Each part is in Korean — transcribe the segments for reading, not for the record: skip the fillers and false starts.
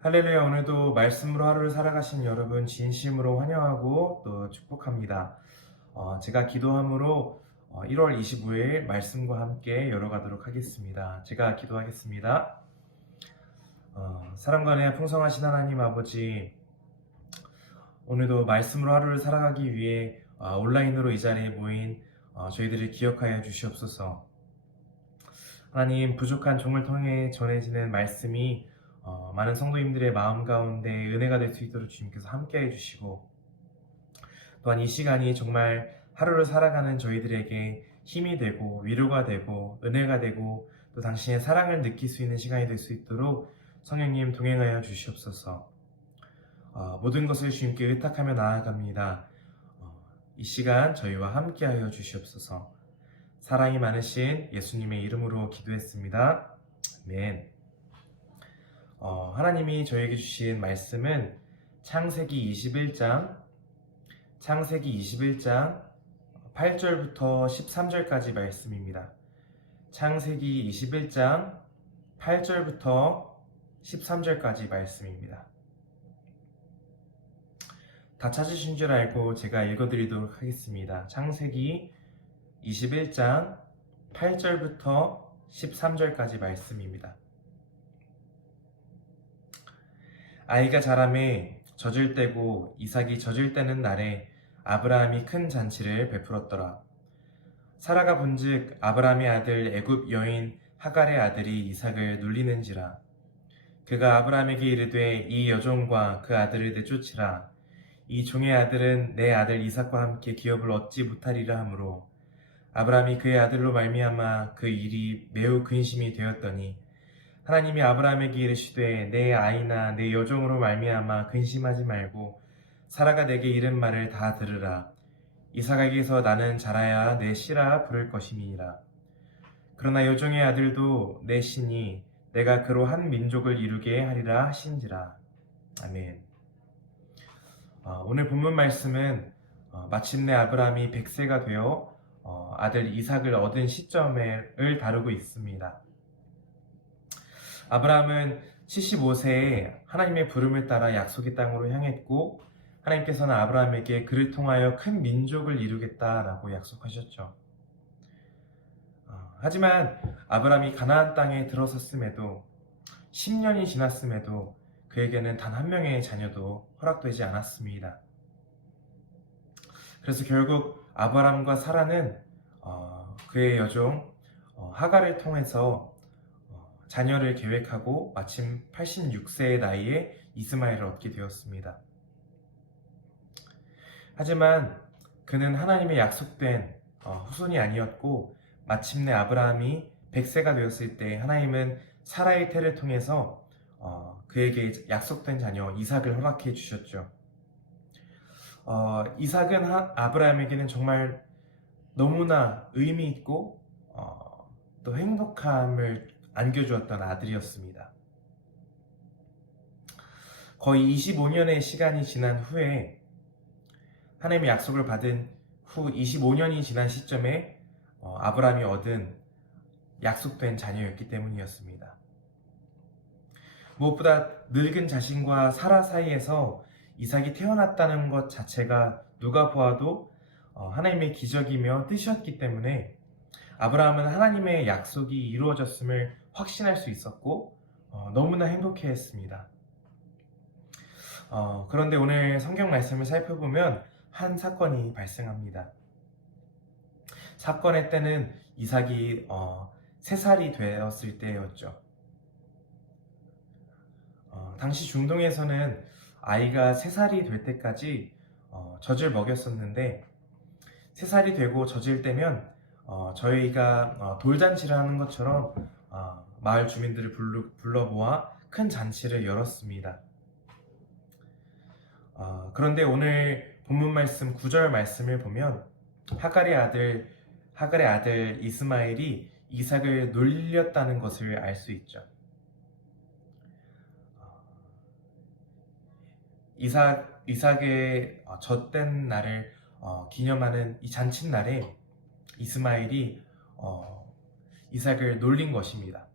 할렐루야. 오늘도 말씀으로 하루를 살아가신 여러분 진심으로 환영하고 또 축복합니다. 제가 기도함으로 1월 25일 말씀과 함께 열어가도록 하겠습니다. 제가 기도하겠습니다. 사랑과 은혜가 풍성하신 하나님 아버지, 오늘도 말씀으로 하루를 살아가기 위해 온라인으로 이 자리에 모인 저희들을 기억하여 주시옵소서. 하나님, 부족한 종을 통해 전해지는 말씀이 많은 성도님들의 마음 가운데 은혜가 될 수 있도록 주님께서 함께 해주시고, 또한 이 시간이 정말 하루를 살아가는 저희들에게 힘이 되고 위로가 되고 은혜가 되고 또 당신의 사랑을 느낄 수 있는 시간이 될 수 있도록 성령님 동행하여 주시옵소서. 모든 것을 주님께 의탁하며 나아갑니다. 이 시간 저희와 함께하여 주시옵소서. 사랑이 많으신 예수님의 이름으로 기도했습니다. 아멘. 하나님이 저에게 주신 말씀은 창세기 21장 8절부터 13절까지 말씀입니다. 창세기 21장 8절부터 13절까지 말씀입니다. 다 찾으신 줄 알고 제가 읽어드리도록 하겠습니다. 창세기 21장 8절부터 13절까지 말씀입니다. 아이가 자라매 젖을 떼고 이삭이 젖을 떼는 날에 아브라함이 큰 잔치를 베풀었더라. 사라가 본즉 아브라함의 아들 애굽 여인 하갈의 아들이 이삭을 눌리는지라. 그가 아브라함에게 이르되 이 여종과 그 아들을 내쫓으라. 이 종의 아들은 내 아들 이삭과 함께 기업을 얻지 못하리라 하므로 아브라함이 그의 아들로 말미암아 그 일이 매우 근심이 되었더니 하나님이 아브라함에게 이르시되 내 아이나 내 여종으로 말미암아 근심하지 말고 사라가 내게 이른 말을 다 들으라. 이삭에게서 나는 자라야 내 씨라 부를 것임이니라. 그러나 여종의 아들도 내 씨니 내가 그로 한 민족을 이루게 하리라 하신지라. 아멘. 오늘 본문 말씀은 마침내 아브라함이 100세가 되어 아들 이삭을 얻은 시점을 다루고 있습니다. 아브라함은 75세에 하나님의 부름을 따라 약속의 땅으로 향했고 하나님께서는 아브라함에게 그를 통하여 큰 민족을 이루겠다라고 약속하셨죠. 하지만 아브라함이 가나안 땅에 들어섰음에도 10년이 지났음에도 그에게는 단 한 명의 자녀도 허락되지 않았습니다. 그래서 결국 아브라함과 사라는 그의 여종 하갈을 통해서 자녀를 계획하고 마침 86세의 나이에 이스마엘을 얻게 되었습니다. 하지만 그는 하나님의 약속된 후손이 아니었고 마침내 아브라함이 100세가 되었을 때 하나님은 사라의 태를 통해서 그에게 약속된 자녀 이삭을 허락해 주셨죠. 이삭은 아브라함에게는 정말 너무나 의미 있고 또 행복함을 안겨주었던 아들이었습니다. 거의 25년의 시간이 지난 후에 하나님의 약속을 받은 후 25년이 지난 시점에 아브라함이 얻은 약속된 자녀였기 때문이었습니다. 무엇보다 늙은 자신과 사라 사이에서 이삭이 태어났다는 것 자체가 누가 보아도 하나님의 기적이며 뜻이었기 때문에 아브라함은 하나님의 약속이 이루어졌음을 확신할 수 있었고 너무나 행복해했습니다. 그런데 오늘 성경 말씀을 살펴보면 한 사건이 발생합니다. 사건의 때는 이삭이 3살이 되었을 때였죠. 당시 중동에서는 아이가 3살이 될 때까지 젖을 먹였었는데 3살이 되고 젖을 때면 저희가 돌잔치를 하는 것처럼 마을 주민들을 불러 모아 큰 잔치를 열었습니다. 그런데 오늘 본문 말씀 9절 말씀을 보면 하갈의 아들 이스마엘이 이삭을 놀렸다는 것을 알 수 있죠. 이삭의 젖된 날을 기념하는 이 잔칫날에 이스마엘이 이삭을 놀린 것입니다.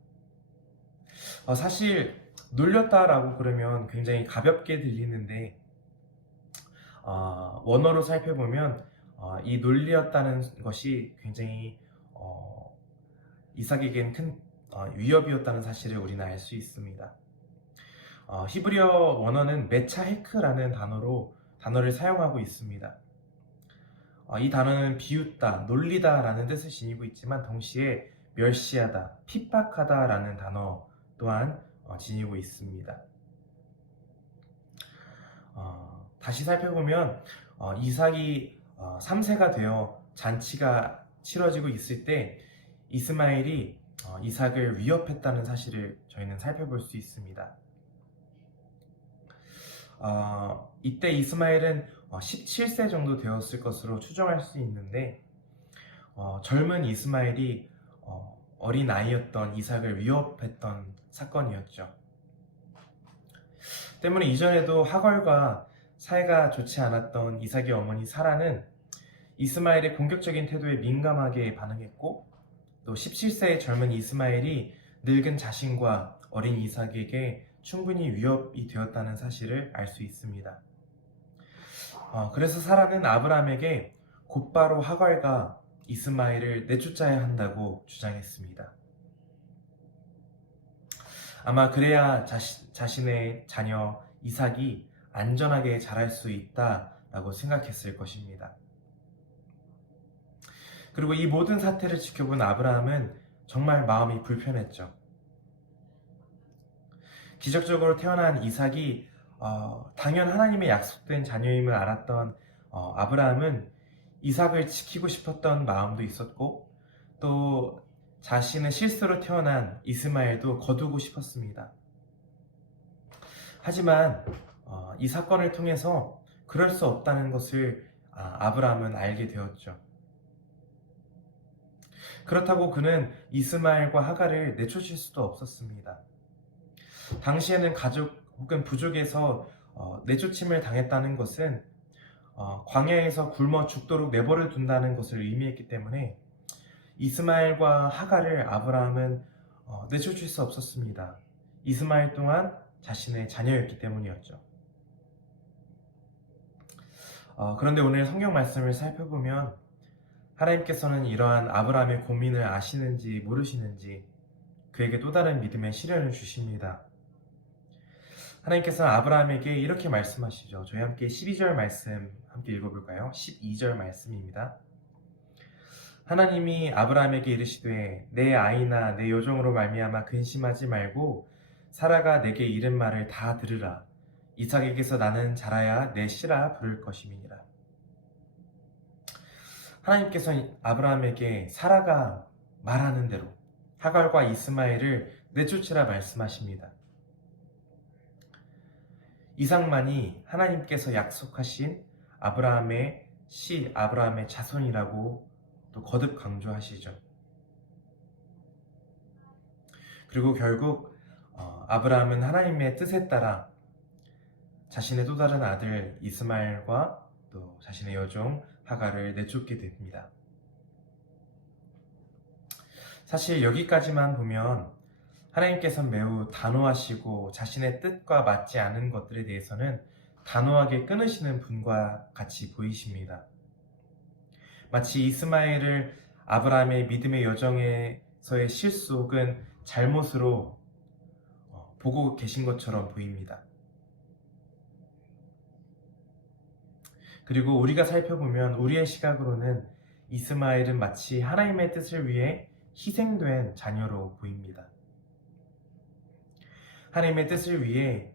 사실 놀렸다라고 그러면 굉장히 가볍게 들리는데 원어로 살펴보면 이 놀렸다는 것이 굉장히 이삭에겐 큰 위협이었다는 사실을 우리는 알 수 있습니다. 히브리어 원어는 메차헤크라는 단어를 사용하고 있습니다. 이 단어는 비웃다, 놀리다라는 뜻을 지니고 있지만 동시에 멸시하다, 핍박하다라는 단어 또한 지니고 있습니다. 다시 살펴보면 이삭이 3세가 되어 잔치가 치러지고 있을 때 이스마엘이 이삭을 위협했다는 사실을 저희는 살펴볼 수 있습니다. 이때 이스마엘은 17세 정도 되었을 것으로 추정할 수 있는데 젊은 이스마엘이 어린 아이였던 이삭을 위협했던 사건이었죠. 때문에 이전에도 하걸과 사이가 좋지 않았던 이삭의 어머니 사라는 이스마엘의 공격적인 태도에 민감하게 반응했고 또 17세의 젊은 이스마엘이 늙은 자신과 어린 이삭에게 충분히 위협이 되었다는 사실을 알 수 있습니다. 그래서 사라는 아브라함에게 곧바로 하걸과 이스마엘을 내쫓아야 한다고 주장했습니다. 아마 그래야 자신의 자녀 이삭이 안전하게 자랄 수 있다라고 생각했을 것입니다. 그리고 이 모든 사태를 지켜본 아브라함은 정말 마음이 불편했죠. 기적적으로 태어난 이삭이 당연 하나님의 약속된 자녀임을 알았던 아브라함은 이삭을 지키고 싶었던 마음도 있었고 또 자신의 실수로 태어난 이스마엘도 거두고 싶었습니다. 하지만 이 사건을 통해서 그럴 수 없다는 것을 아브라함은 알게 되었죠. 그렇다고 그는 이스마엘과 하갈을 내쫓을 수도 없었습니다. 당시에는 가족 혹은 부족에서 내쫓임을 당했다는 것은 광야에서 굶어 죽도록 내버려 둔다는 것을 의미했기 때문에 이스마엘과 하갈을 아브라함은 내쫓을 수 없었습니다. 이스마엘 또한 자신의 자녀였기 때문이었죠. 그런데 오늘 성경 말씀을 살펴보면 하나님께서는 이러한 아브라함의 고민을 아시는지 모르시는지 그에게 또 다른 믿음의 시련을 주십니다. 하나님께서는 아브라함에게 이렇게 말씀하시죠. 저희 함께 12절 말씀 함께 읽어볼까요? 12절 말씀입니다. 하나님이 아브라함에게 이르시되 내 아이나 내 여종으로 말미암아 근심하지 말고 사라가 내게 이른 말을 다 들으라. 이삭에게서 나는 자라야 내 씨라 부를 것임이니라. 하나님께서 아브라함에게 사라가 말하는 대로 하갈과 이스마엘을 내쫓으라 말씀하십니다. 이삭만이 하나님께서 약속하신 아브라함의 씨, 아브라함의 자손이라고 또 거듭 강조하시죠. 그리고 결국 아브라함은 하나님의 뜻에 따라 자신의 또 다른 아들 이스마엘과 또 자신의 여종 하갈을 내쫓게 됩니다. 사실 여기까지만 보면 하나님께서는 매우 단호하시고 자신의 뜻과 맞지 않은 것들에 대해서는 단호하게 끊으시는 분과 같이 보이십니다. 마치 이스마엘을 아브라함의 믿음의 여정에서의 실수 혹은 잘못으로 보고 계신 것처럼 보입니다. 그리고 우리가 살펴보면 우리의 시각으로는 이스마엘은 마치 하나님의 뜻을 위해 희생된 자녀로 보입니다. 하나님의 뜻을 위해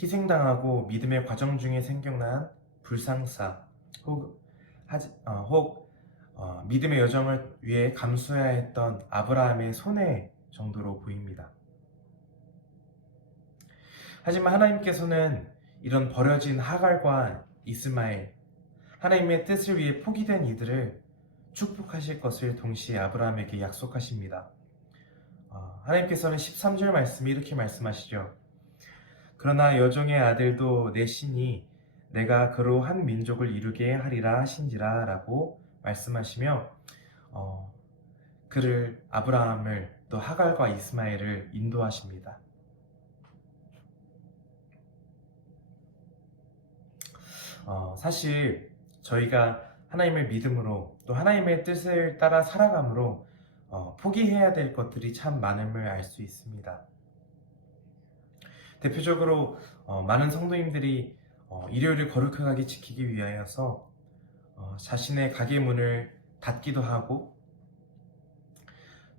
희생당하고 믿음의 과정 중에 생겨난 불상사 혹 믿음의 여정을 위해 감수해야 했던 아브라함의 손해 정도로 보입니다. 하지만 하나님께서는 이런 버려진 하갈과 이스마엘, 하나님의 뜻을 위해 포기된 이들을 축복하실 것을 동시에 아브라함에게 약속하십니다. 하나님께서는 13절 말씀에 이렇게 말씀하시죠. 그러나 여종의 아들도 내 신이 내가 그로 한 민족을 이루게 하리라 하신지라 라고 말씀하시며 그를 아브라함을 또 하갈과 이스마엘을 인도하십니다. 사실 저희가 하나님을 믿음으로 또 하나님의 뜻을 따라 살아감으로 포기해야 될 것들이 참 많음을 알 수 있습니다. 대표적으로 많은 성도님들이 일요일을 거룩하게 지키기 위하여서 자신의 가게 문을 닫기도 하고,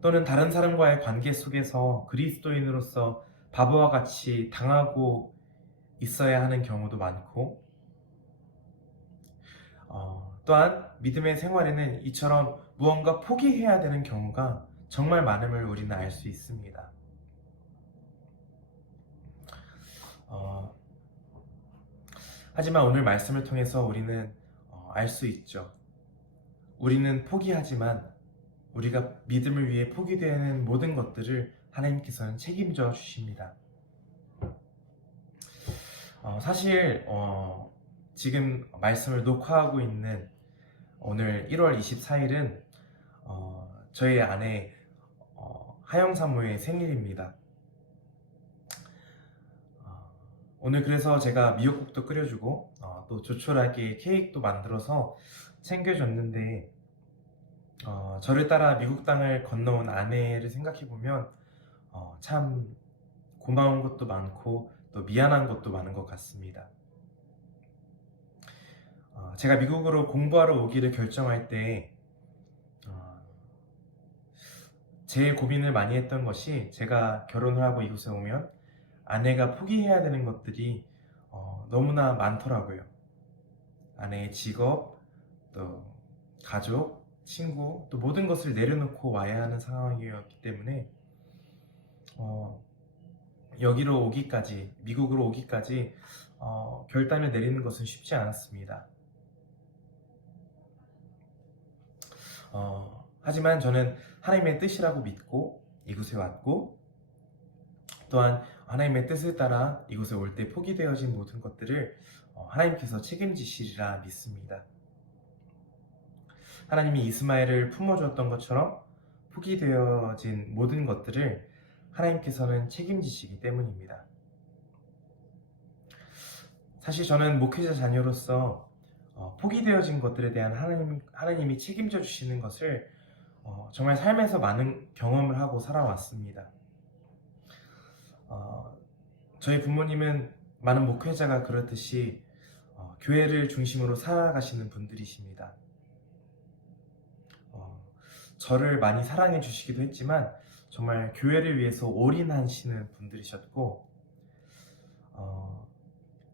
또는 다른 사람과의 관계 속에서 그리스도인으로서 바보와 같이 당하고 있어야 하는 경우도 많고, 또한 믿음의 생활에는 이처럼 무언가 포기해야 되는 경우가 정말 많음을 우리는 알 수 있습니다. 하지만 오늘 말씀을 통해서 우리는 알 수 있죠. 우리는 포기하지만 우리가 믿음을 위해 포기되는 모든 것들을 하나님께서는 책임져 주십니다. 사실 지금 말씀을 녹화하고 있는 오늘 1월 24일은 저희 아내 하영 사모의 생일입니다. 오늘 그래서 제가 미역국도 끓여주고 또 조촐하게 케이크도 만들어서 챙겨줬는데, 저를 따라 미국 땅을 건너온 아내를 생각해보면 참 고마운 것도 많고 또 미안한 것도 많은 것 같습니다. 제가 미국으로 공부하러 오기를 결정할 때 제일 고민을 많이 했던 것이, 제가 결혼을 하고 이곳에 오면 아내가 포기해야 되는 것들이 너무나 많더라고요. 아내의 직업, 또 가족, 친구, 또 모든 것을 내려놓고 와야 하는 상황이었기 때문에 여기로 오기까지, 미국으로 오기까지 결단을 내리는 것은 쉽지 않았습니다. 하지만 저는 하나님의 뜻이라고 믿고 이곳에 왔고, 또한 하나님의 뜻을 따라 이곳에 올 때 포기되어진 모든 것들을 하나님께서 책임지시리라 믿습니다. 하나님이 이스마엘을 품어주었던 것처럼 포기되어진 모든 것들을 하나님께서는 책임지시기 때문입니다. 사실 저는 목회자 자녀로서 포기되어진 것들에 대한 하나님이 책임져 주시는 것을 정말 삶에서 많은 경험을 하고 살아왔습니다. 저희 부모님은 많은 목회자가 그렇듯이 교회를 중심으로 살아가시는 분들이십니다. 저를 많이 사랑해 주시기도 했지만 정말 교회를 위해서 올인하시는 분들이셨고,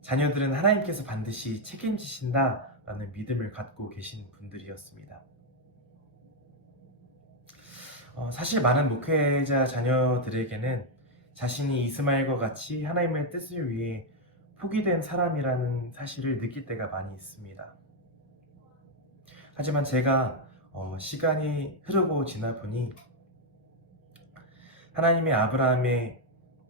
자녀들은 하나님께서 반드시 책임지신다라는 믿음을 갖고 계신 분들이었습니다. 사실 많은 목회자 자녀들에게는 자신이 이스마엘과 같이 하나님의 뜻을 위해 포기된 사람이라는 사실을 느낄 때가 많이 있습니다. 하지만 제가 시간이 흐르고 지나 보니 하나님의 아브라함의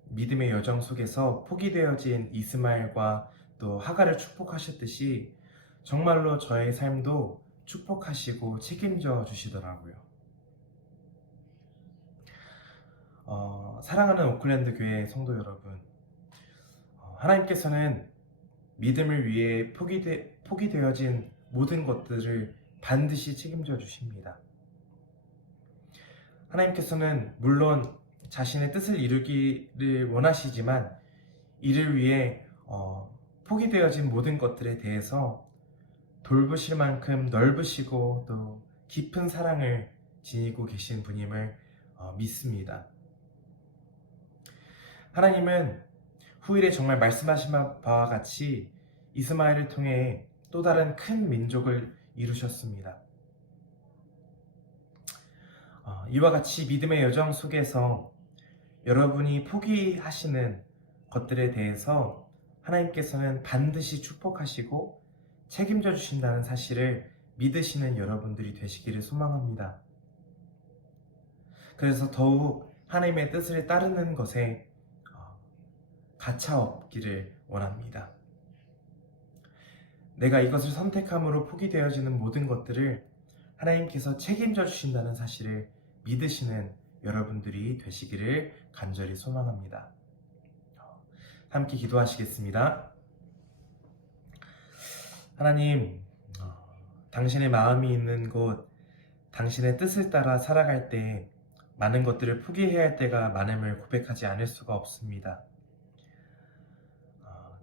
믿음의 여정 속에서 포기되어진 이스마엘과 또 하갈을 축복하셨듯이 정말로 저의 삶도 축복하시고 책임져 주시더라고요. 사랑하는 오클랜드 교회 성도 여러분, 하나님께서는 믿음을 위해 포기되어진 모든 것들을 반드시 책임져 주십니다. 하나님께서는 물론 자신의 뜻을 이루기를 원하시지만 이를 위해 포기되어진 모든 것들에 대해서 돌보실 만큼 넓으시고 또 깊은 사랑을 지니고 계신 분임을 믿습니다. 하나님은 후일에 정말 말씀하신 바와 같이 이스마엘을 통해 또 다른 큰 민족을 이루셨습니다. 이와 같이 믿음의 여정 속에서 여러분이 포기하시는 것들에 대해서 하나님께서는 반드시 축복하시고 책임져 주신다는 사실을 믿으시는 여러분들이 되시기를 소망합니다. 그래서 더욱 하나님의 뜻을 따르는 것에 가차없기를 원합니다. 내가 이것을 선택함으로 포기되어지는 모든 것들을 하나님께서 책임져 주신다는 사실을 믿으시는 여러분들이 되시기를 간절히 소망합니다. 함께 기도하시겠습니다. 하나님, 당신의 마음이 있는 곳, 당신의 뜻을 따라 살아갈 때 많은 것들을 포기해야 할 때가 많음을 고백하지 않을 수가 없습니다.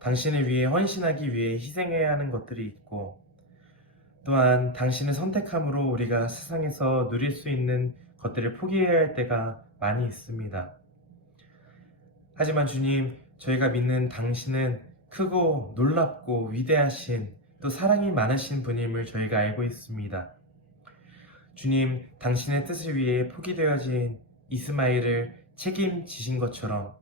당신을 위해 헌신하기 위해 희생해야 하는 것들이 있고, 또한 당신을 선택함으로 우리가 세상에서 누릴 수 있는 것들을 포기해야 할 때가 많이 있습니다. 하지만 주님, 저희가 믿는 당신은 크고 놀랍고 위대하신 또 사랑이 많으신 분임을 저희가 알고 있습니다. 주님, 당신의 뜻을 위해 포기되어진 이스마엘을 책임지신 것처럼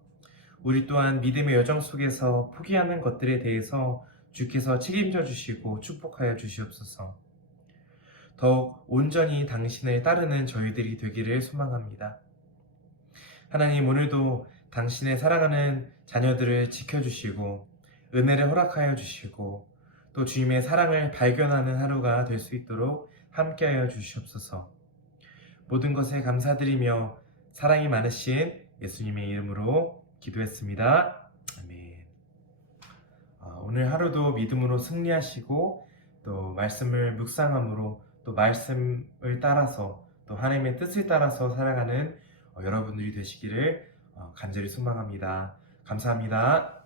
우리 또한 믿음의 여정 속에서 포기하는 것들에 대해서 주께서 책임져 주시고 축복하여 주시옵소서. 더욱 온전히 당신을 따르는 저희들이 되기를 소망합니다. 하나님, 오늘도 당신의 사랑하는 자녀들을 지켜주시고 은혜를 허락하여 주시고 또 주님의 사랑을 발견하는 하루가 될 수 있도록 함께하여 주시옵소서. 모든 것에 감사드리며 사랑이 많으신 예수님의 이름으로 기도했습니다. 아멘. 오늘 하루도 믿음으로 승리하시고 또 말씀을 묵상함으로 또 말씀을 따라서 또 하나님의 뜻을 따라서 살아가는 여러분들이 되시기를 간절히 소망합니다. 감사합니다.